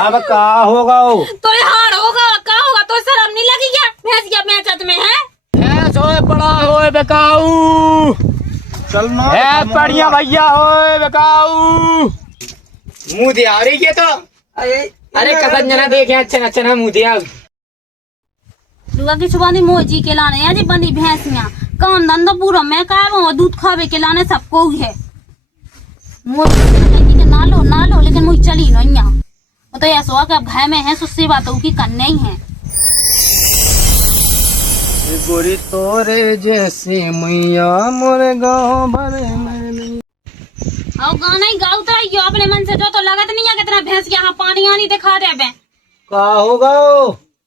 अब का होगा वो तो हार होगा का होगा तो शर्म नहीं लगी क्या भैंस क्या बेचत में है भैंस होए पड़ा होए बेकाऊ चल ना है बढ़िया भैया होए बेकाऊ मुंह दिया रही है तो अरे कदम जना देखे अच्छा ना मुंह दिया दुआ की छुबानी मोजी के लाने है जी बनी भैंसियां काम धंधा पूरा मैं कह दूध खावे के लाने सबको ही है ना लो लेकिन मुझे चली नहीं यहाँ वो तो ऐसा हुआ कि अब घर में है सुस्सी बातों की करने ही है गोरी तोरे जैसे मैया मोरे गाँव भरे में और गाना ही गाओ तो अपने मन से जो तो लगत नहीं है कितना भैंस यहाँ पानी आनी दिखा दे बे का होगा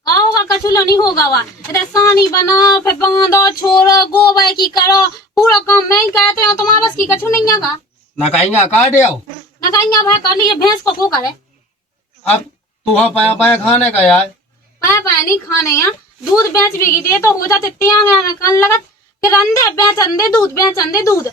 का होगा कछुलो नहीं होगा वहाँ इधर सानी बनाओ फिर बांधो छोड़ो गोबर की करो पूरा काम मैं ही कहते हो तुम्हारे बस की कछु नहीं आगा ना कहीं काट आओ ना कहीं भाई कर लीजिए भैंस को करे अब तू पाया पाया खाने का यार पाया नहीं खाने यहाँ दूध बेच भी दे तो हो जाते कल लगत फिर अंधे बेच अंधे दूध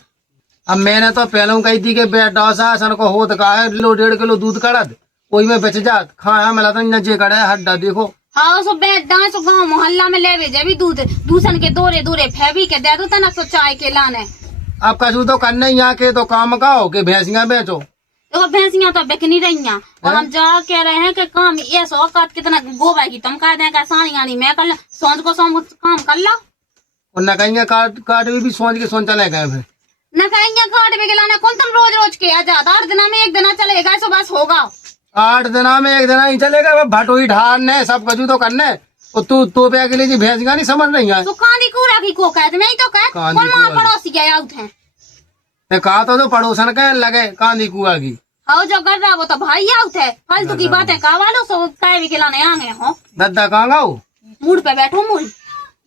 अब मैंने तो पहले कही थी कि बेटा सन को हो का है लो 1.5 किलो दूध कड़द वही में बेच जात खाया मिला तो नजे कड़े हड्डा देखो हाँ सो बेच दाए सो गाँव मोहल्ला में ले भेजे भी दूध दूसर के दूरे फैबी के दे दो तना सो चाय के लाने अब कछु तो करना ही यहाँ के तो काम का हो के भैंसियां बेचो देखो भैंसियां तो बिकनी रही और हम जा कह रहे हैं कि काम ये सौ कितना गोबर की तुम कह दें का सानी आनी मैं कर सोच को काम कर लो और न कहीं काट भी सोच के सोच चले गए फिर न कहीं काट भी लाना कौन तुम रोज के आ जाता 8 दिन में 1 दिन चलेगा सो बस होगा 8 दिन में 1 दिन ही चलेगा भटोई ढारने सब कछु तो करने और तू तो पे के लिए भैंसियां नहीं समझ रही है तो कांदी कूड़ा की को कहते मैं ही तो कह कौन मां पड़ोसी के आउट है कहा तो पड़ोसन के लगे कांदी कुआ की हाँ जो कर रहा वो तो भाई आउट है फालतू की बातें कहा वालो सो काय भी खिलाने आ गए हो दद्दा कहाँ गाओ मूड पे बैठो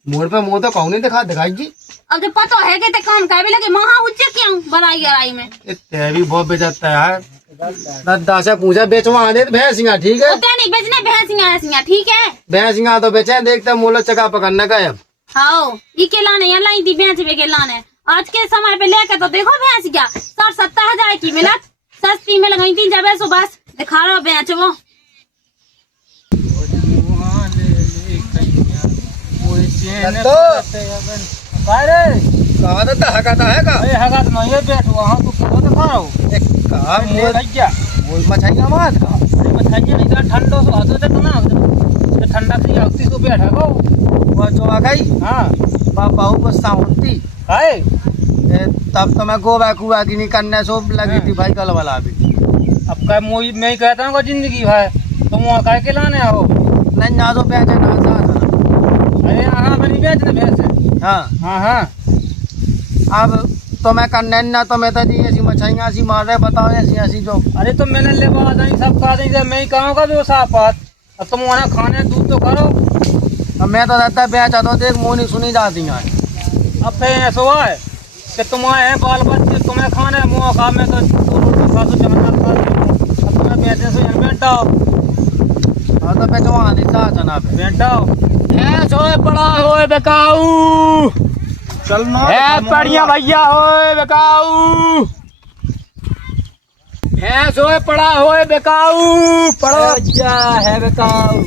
मूड पे मुँह तो कहूँ नहीं दिखाई जी अब जो पता है कि ते काम काय भी लगे महा उच्च क्यों बराई में ते भी बहुत बेचता है यार दद्दा से पूछा बेचवा दे भैंसियां ठीक है नहीं बेचने भैंसियां ठीक है भैंसियां तो बेचे देखते मोल चका पकड़ने का अब हाँ ये के लाने यहाँ लाई थी भैंस के लाने आज के समय पे लेकर तो देखो भैंस क्या 60-70 हजार की मिलत सस्ती में लगाई थी जब ऐसो बस दिखा रहा बेच वो ठंडा से अक्सी सो बैठा गो बहू को साउंती तब तो मैं गोवा कुआ की नहीं करने सो लगी थी भाई कल वाला भी अब का मोई मैं कहता हूँ जिंदगी भाई तुम वहाँ कह के लाने आओ नहीं ना तो बेचे ना अरे हाँ बनी बेचने भैंस हाँ अब तो मैं करने ना तो मैं तो ऐसी मछलियाँ ऐसी मार रहे बताओ ऐसी जो अरे तो मैंने ले सब खा दी मैं ही कहूँगा भी वो साफ बात अब तुम वहाँ खाने दूध तो करो अब मैं तो रहता बेचा तो देख मुँह नहीं सुनी जाती है अब फिर ऐसा हुआ है कि तुम आए हैं बाल बच्चे तुम्हें खाने मुँह खा में तो खा तो चमत्कार खा अब तुम्हें बेचने से बैठाओ हाँ तो बेचवा देता जनाब बैठाओ होए बड़ा होए बेकाऊ चल ना है बढ़िया भैया होए बेकाऊ भैंस होए पड़ा होए बेकाऊ पड़ा भैया है बेकाऊ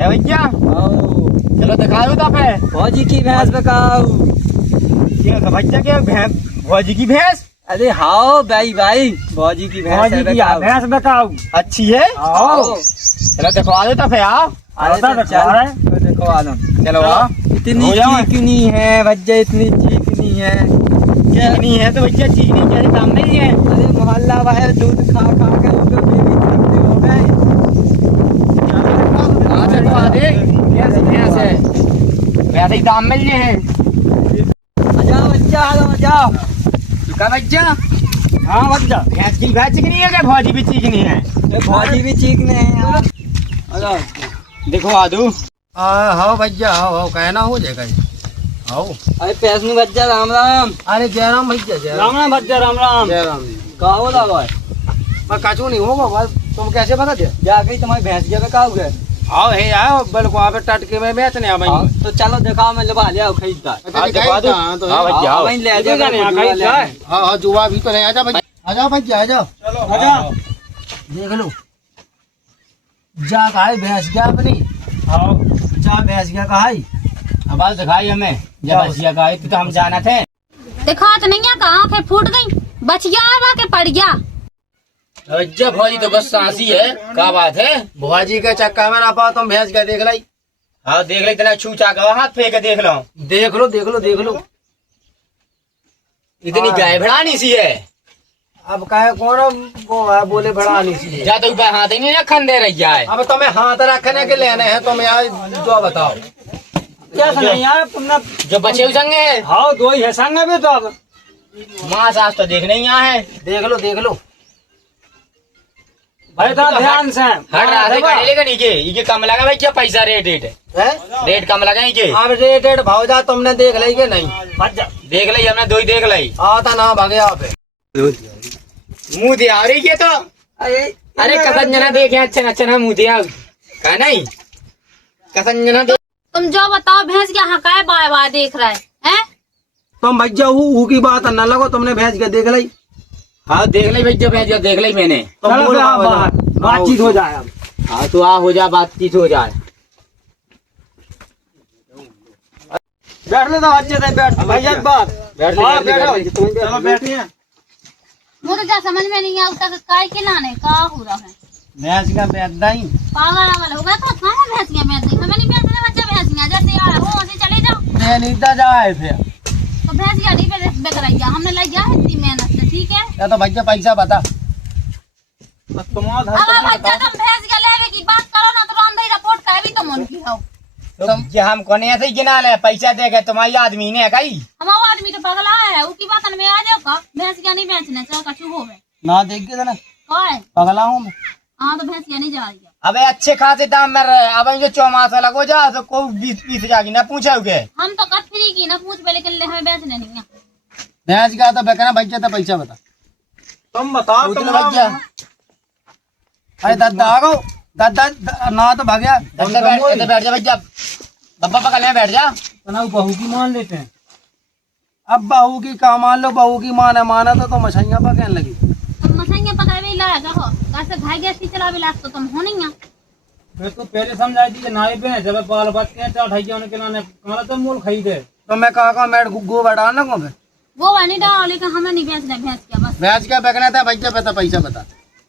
है भैया चलो दिखाओ तो पे फौजी की भैंस बेकाऊ क्या भैया क्या भैंस फौजी की भैंस अरे हाँ भाई फौजी की भैंस फौजी की भैंस बेकाऊ अच्छी है चलो दिखवा दो तो फिर आओ देखो आलम चलो आओ इतनी चीकनी है भैया इतनी चीकनी है चीकनी है तो भैया चीकनी क्या काम नहीं है अरे मोहल्ला बाहर दूध खा के उनके बेबी चीकनी हो गए दिखवा दे कैसे दाम मिल रहे हैं जाओ बच्चा जाओ का बच्चा हाँ बच्चा भैंस की भैंस चिकनी है क्या फौजी भी चिकनी है फौजी भी चीकने हैं यार देखो आदू हाँ भैया हाँ कहना हो जाएगा हाँ अरे पैसनु बच्चा राम राम अरे जयराम भैया राम राम बच्चा राम राम जयराम कहा हो भाई मैं कचू नहीं होगा बस तुम कैसे बता दिया जाके तुम्हारी भैंस क्या कहा हुआ है हाँ है यार बिल्कुल वहाँ पे टटके में बेचने आ भाई तो चलो दिखाओ मैं लबा लिया खरीदता हाँ जुआ भी तो नहीं आजा भाई आजा भैया आजा चलो आजा देख लो जा खाई भैंस क्या अपनी, हाँ जा भैंस क्या खाई। अब आज दिखाई हमें जब बसिया का आई तो हम जाना थे। देखा तो नहीं है का आंखें फूट गई, बच गया है के पड़ गया। जब भौजी तो बस सांसी है, क्या बात है। बुआजी के चक्कर में ना पाओ तुम भैंस क्या देख लाई। हाँ देख ले, इतना छूचा का हाथ फेंक के देख लो। देख लो देख लो देख लो। इतनी गाय भड़ानी सी है। अब कहे कौन वो है बोले बड़ा नहीं सी। जा तो ऊपर हाथ ही नहीं रखन दे रही है। अब तुम्हें हाथ रखने के लेने हैं, तुम यार जो बताओ क्या सुना यार तुमने? जो बचे हुए संग है, हाँ दो ही है संग में तो अब माँ सास तो देखने ही यहाँ है। देख लो देख लो। भाई तो ध्यान से हट रहा है गाड़ी लेकर नीचे, ये कम लगा भाई, क्या पैसा रेट रेट कम लगा नीचे। अब रेट भाव जा तुमने देख ली के नहीं? देख ली हमने, दो ही देख ली। आता ना भागे यहाँ पे मुँह दिया रही है तो। अरे कसन जना देखे अच्छा अच्छा ना मुँह दिया का नहीं, कसन जना देख। तुम जो बताओ भैंस क्या हकाए बाय बाय देख रहा है? तुम भैया ऊ की बात न लगो, तुमने भैंस क्या देख ली। हाँ देख ली भैया, भैंस देख ली मैंने। बातचीत हो जाए अब। हाँ तो आ हो जा, बातचीत हो जाए। बैठ ले तो अच्छे से बैठ भैया बात बैठ ले, हाँ, बैठ ले, बैठो। बैठ ले। चलो बैठिए। मुझे क्या समझ में नहीं आता काय के लाने का हो रहा है। भैंस का बैठ नहीं पागल वागल हो गया तो कहाँ भैंसियाँ बेच दी, हमें नहीं बेचने बच्चा भैंसियाँ जैसे यार हो वैसे चले जाओ। नहीं जाए फिर तो भैंसियाँ नहीं बेच रही है, हमने लग गया है इतनी मेहनत से, ठीक है। या तो भैया पैसा बता। तुम्हारा अगर बच्चा तुम भैंसियाँ लेवे की बात करो ना तो रामदाई रिपोर्ट का भी तुम उनकी हो। तो ये हम कोने ऐसे ही गिना ले, पैसा दे के तुम्हारी आदमी ने कही। हमारा आदमी तो पगला है, उसकी बात में आ जाओ का भैंसियाँ नहीं बेचने चल का चुप हो गए। ना देख के ना कौन है? पगला हूँ मैं। हाँ तो भैंसियाँ नहीं जा रही है। अबे अच्छे खासे दाम में रहे, अब जो चौमासा लगो जा तो को 20 जागी ना पूछोगे। हम तो कट फ्री की ना पूछ पे, लेकिन हमें बेचने नहीं है। भैंस का तो बेचना भैया तो पैसा बता। तुम बताओ तुम भैया अरे दादा आ गो दादा ना तो भाग गया। बैठ जा भैया, बब्बा पकड़ ले, बैठ जा। ना बहू की मान लेते हैं। अब बहू की का मान लो, बहू की माना तो मछलियाँ पकड़ने लगी। तुम मछलियाँ पकाए भी लाया कहो, कैसे भाई गैस चला भी लाख तो तुम हो नहीं है। मैं तो पहले समझाई थी कि नाई पे जब बाल बच्चे हैं चार ढाई के नाने खाना तो मूल खरीदे। तो मैं कहा मैं गो बैठा ना को वो वाली डाल, लेकिन हमें नहीं बेचना भैंस क्या बस। भैंस क्या बेचना था भैया पे तो पैसा बता।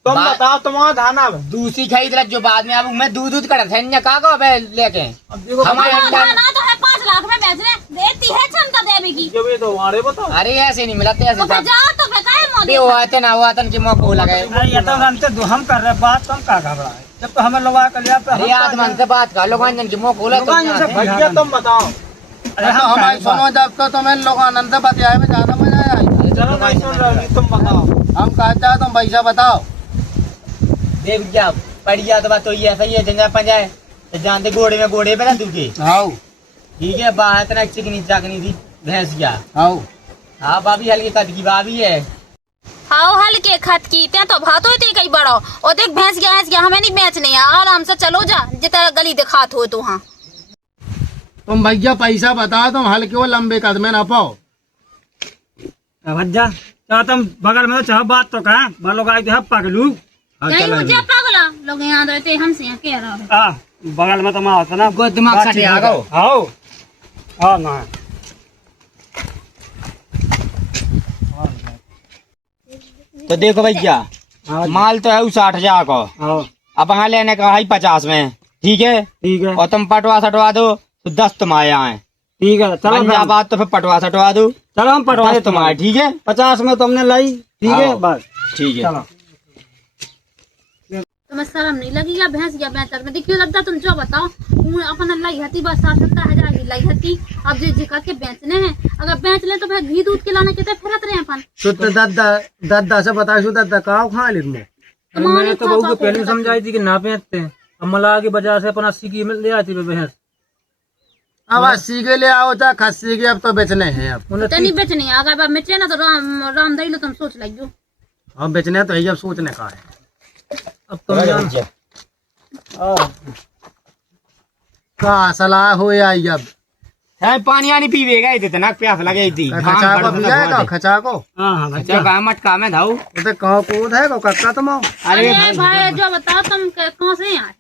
तुम बताओ तुम्हारा धाना दूसरी खरीद रख जो बाद में अब मैं दूध कर का लेके अब देखो हमारे ना तो है 5 लाख में बेचने देती है क्षमता देवी की। जब ये तो हमारे बताओ। अरे ऐसे नहीं मिला, तो ऐसे फिर जाओ तो फिर काहे मोदी। वो आते ना वो आतन के मौके लगे। अरे ये तो जानते हम कर रहे बात, तुम का घबरा है जब तो हमें लोग कर लिया तो अरे आत्मन से बात कर लोग के मौके भैया तुम बताओ। अरे हमारी सुनो जब तो तुम्हें लोग आनंद से बतियाए में ज्यादा मजा आया। चलो नहीं सुन रहे, तुम बताओ। हम कहते तुम पैसा बताओ। देख क्या बढ़िया तो बात तो ये ऐसा ही है, जंजा पंजाए तो जानते घोड़े पे ना दुखे। हाँ ठीक है, बाहर इतना चिकनी चाकनी थी भैंस क्या। हाँ हाँ भाभी हल्की कद की भाभी है। हाओ हल्के खत की ते तो भातो थे कई बड़ो और देख भैंस गया हमें नहीं बेचने है, आराम से चलो जा जितना गली दिखात हो तो। हाँ तुम भैया पैसा बताओ, तुम हल्के वो लंबे कदम में ना पाओ। भज्जा चाह तुम बगल में चाह बात तो कहा बालों का आए पगलू कहीं मुझे पागला लोग यहाँ रहते हमसे यहाँ कह रहा है। बगल में तुम आओ ना दिमाग सटे आ गो। आओ हाँ ना तो देखो भैया माल तो है 60,000 को, आओ अब यहाँ लेने का है 50 में। ठीक है ठीक है और तुम पटवा सटवा दो तो 10 तुम्हारे यहाँ है। ठीक है चलो पंजाब बात तो फिर पटवा सटवा दो, चलो हम पटवा तुम्हारे। ठीक है 50 में तुमने लाई, ठीक है आओ। बस ठीक है। चलो। तुम्हें शर्म नहीं लगी या भैंस या बेच में देखियो लगता तुम जो बताओ अपन लाई हती बस 60-70 की लाई हती। अब जो जिका के बेचने हैं अगर बेच ले तो फिर घी दूध के लाने के तो फिरत रहे अपन। शुद्ध दादा से बताओ शुद्ध दादा कहा खा ली तुमने। मैंने तो बहू को पहले समझाई थी कि ना बेचते हैं, अब मला की बाजार से अपन 80 की ले आती भैंस। अब 80 के लिए आओ चाहे खस्सी के, अब तो बेचने हैं। अब तो नहीं बेचनी है, अगर बेचे ना तो राम दई लो तुम सोच लो। हम बेचने तो अब सोचने का है। अब तुम जान का सलाह हो आई अब है पानी आनी पीवेगा इतना प्यास लगे थी। खचा को पिएगा खचा को। हाँ हाँ अच्छा कहा मटका में धाऊ। तो कहो कूद है को कक्का तुम आओ। अरे भाई जो बताओ तुम कौन से यहाँ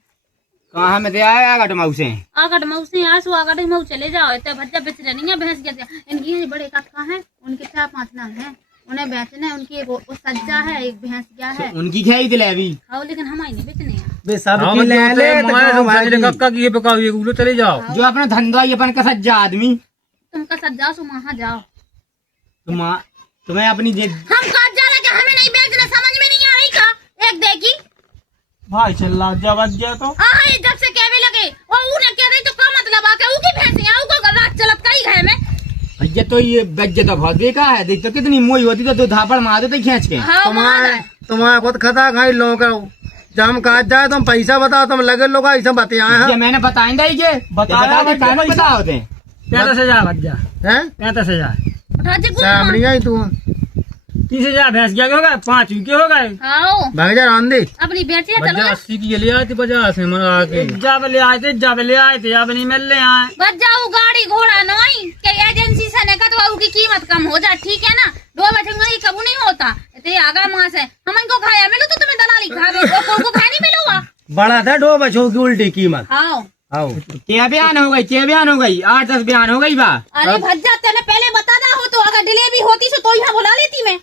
कहाँ में दे आया गट मऊ से? आगट मऊ से आसू आगट मऊ चले जाओ तो भज्जा बेच रही है भैंस के। इनकी बड़े कटका है, उनके 4-5 नल है, उन्हें बेचने हैं। उनकी एक वो सज्जा है, एक भैंस क्या है। उनकी खाई दिले अभी। हाँ लेकिन हमारी नहीं बेचने हैं। बे सब की ले ले तो भाई कक्का की ये पकाओ ये गुलो चले जाओ। जो अपना धंधा ये अपन का सज्जा आदमी तुमका सज्जा सो वहाँ जाओ। तुम्हें अपनी जिद हम कहा जा रहे कि हमें नहीं बेचना, समझ में नहीं आई का। एक देखी भाई चल जा बच गया तो हाँ जब से कहने लगे और उन्हें कह रही तो क्या मतलब आके ऊकी भैंस है ऊको रात चलत कई घरे में। भैया तो ये बज्जे तो बहुत बेकार है। देख तो कितनी मोई होती तो 2 धापड़ मार देते खींच के। हाँ तुम्हारा खुद खता खाई लो का जब काट जाए तुम पैसा बताओ, तुम लगे लोग ऐसा बताया ये मैंने बताएंगे ये बताया बता कान बता होते 35,000 बच जा। है 35,000 राजे को सामने आई तू 30,000 भैंस क्या हो गए, 5 के हो गए। हाँ भाग जा रांदे अपनी बेटियां बच चलो जा 80 की ले आए थे 50 में मरा के जब ले आए थे अब नहीं मिल ले आए। बच जाओ गाड़ी घोड़ा नहीं के एजेंसी से ने तो उसकी कीमत कम हो जाए, ठीक है ना। 2 बजे में कबू नहीं होता ते आगा मां से हम इनको खाया मिलो तो तुम्हें दलाली खावे को खा नहीं मिलूगा। बड़ा था 2 बच्चों की उल्टी कीमत। हाँ आओ क्या बयान हो गई, क्या बयान हो गई, 8-10 बयान हो गई बा। अरे भज्जा तेने पहले बता दा हो तो अगर डिलीवरी होती तो यहाँ बुला लेती मैं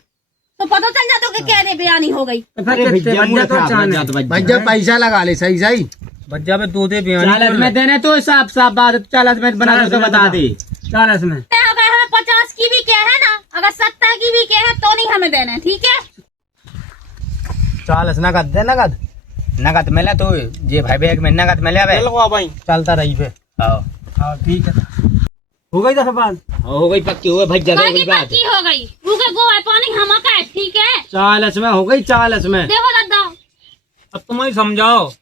तो पता चल जाता कि क्या बयानी हो गई। भैया पैसा लगा ले सही सही। बच्चा पे 2 दे बयान 40 में देने तो साफ साफ बात 40 में बना दो तो बता दे। 40 में अगर हमें 50 की भी क्या है ना, अगर 70 की भी क्या है तो नहीं हमें देना है, ठीक है। 40 नगद दे नगद नगद मिला तो ये भाई बैग में नगद मिले अब भाई चलता रही पे। आओ हाँ ठीक है हो गई 10 बात हो गई पक्की हो भाई जगह बाकी गई बात। पक्की हो गई भूखे गोवा पानी हमा का है, ठीक है। 40 में हो गई 40 में। देखो दादा अब तुम ही समझाओ,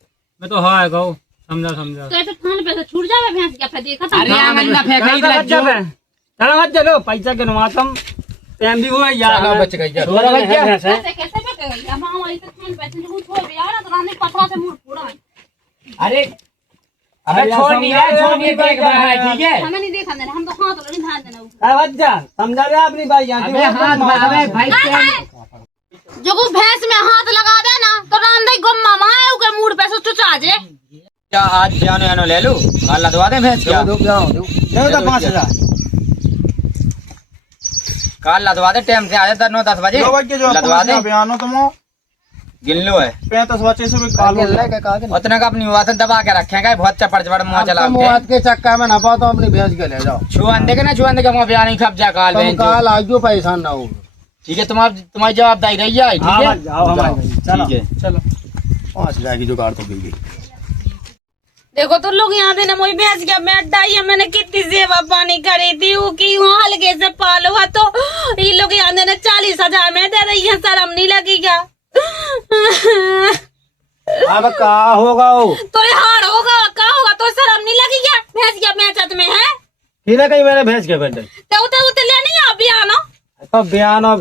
मैं तो हाँ कहो समझा तो ऐसे थाने पे से छूट जावे भैंस क्या फिर देखा था। अरे आंगन में फेंक रही लग जो चलो मत चलो पैसा के नुमातम टाइम भी हुआ यार चलो बच गई जा। कैसे कैसे पे गई अब हमारी तो थाने पे से कुछ हो गया ना तो रानी पथरा से मुंह पूरा। अरे अबे छोड़ नहीं देख रहा है, ठीक है। हमें नहीं देखा देना, हम तो हाथ लड़ी ध्यान देना। बच जा समझा रहे अपनी भाई अबे हाथ अबे भाई जो को भैंस में हाथ लगा दे ना तो रांधे गुम्मा माए के मूड पे से चुचा जे। क्या आज बयानो ले लो कल लदवा दे भैंस क्या दो क्या दो तो 5,000 कल लदवा दे टाइम से आ जाता 9-10 बजे लदवा दे बयानो तुम गिन लो है 35 बच्चे से भी काल उतना का अपनी बात दबा के रखेगा बहुत चपड़ चपड़ मुँह चला मुआद के चक्का में नफा तो अपनी भैंस के ले जाओ। छुआन देखे ना छुआन देखे मुँह बयान ही खप जा काल तुम बहन काल आइयो परेशान ना हो। ठीक है तुम्हारी जवाबदारी रही है, ठीक है चलो ठीक है चलो 5,000 की जुगाड़ तो मिल गई। देखो तो लोग यहाँ देना मोई भैंस क्या बैठ डाई है, मैंने कितनी सेवा पानी करी थी वो की वहाँ हल्के से पालो हुआ तो ये लोग यहाँ देना 40,000 में दे रही है, शर्म नहीं लगी क्या। अब का होगा वो तो ये हार होगा क्या होगा तो शर्म नहीं लगी क्या। भैंस क्या बेचत में है फिर कहीं मैंने भैंस के बैठे तो उते ले नहीं आ बियानो तो बयान अब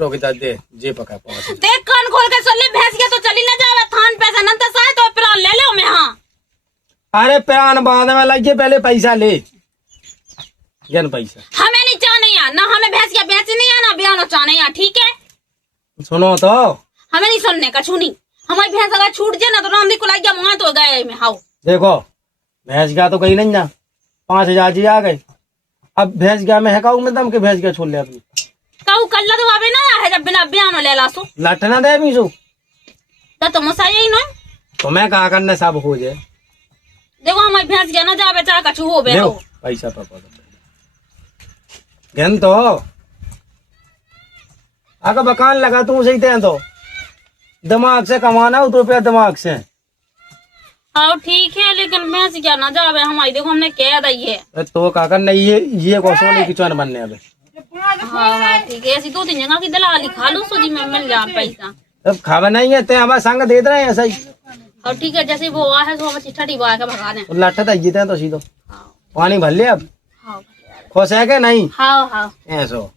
रोक दे जे पका 5,000। देख कान खोल के सुन ले भैंस क्या तो चली ना जावे थान पैसा नंतर साए तो प्राण ले ले मैं। हाँ अरे प्यान बाद में लग पहले पैसा ले जन पैसा हमें नहीं चाहने यार ना, हमें भैंस क्या बेच नहीं है ना बियानो चाहने यार, ठीक है। सुनो तो हमें नहीं सुनने का छूनी, हमारी भैंस अगर छूट जाए ना तो रामदी को लग गया वहां तो गए में। हाउ देखो भैंस का तो कहीं नहीं जा 5,000 जी आ गए। अब भैंस क्या में है काऊ में दम के भैंस क्या छोड़ ले अपनी काऊ कल्ला तो आवे ना है जब बिना बियानो ले लासो लटना दे मीसू तो मसाई ही ना तो मैं कहा करने सब हो जाए। देखो हमारी भैंस क्या ना जावे चाह कछु हो बे देखो पैसा पापा गन तो अगर बकान लगा तू सही थे तो दिमाग से कमाना हो तो रुपया दिमाग से। हाँ ठीक है लेकिन भैंस क्या ना जावे हमारी, देखो हमने कह दी है तो काका नहीं ये को सोने की चौन बनने अब हाँ ठीक है। ऐसी 2-3 जगह की दलाली खा लूं सोची में मिल जाए पैसा। अब खावा नहीं है ते हमारे संग दे रहे हैं सही और ठीक है जैसे वो है तो हम चिट्ठी बा के भगा दें। लट्ठा तो जीते हैं तो सीधो हाँ पानी भर ले अब हाँ खुश है के नहीं हाँ हाँ ऐसो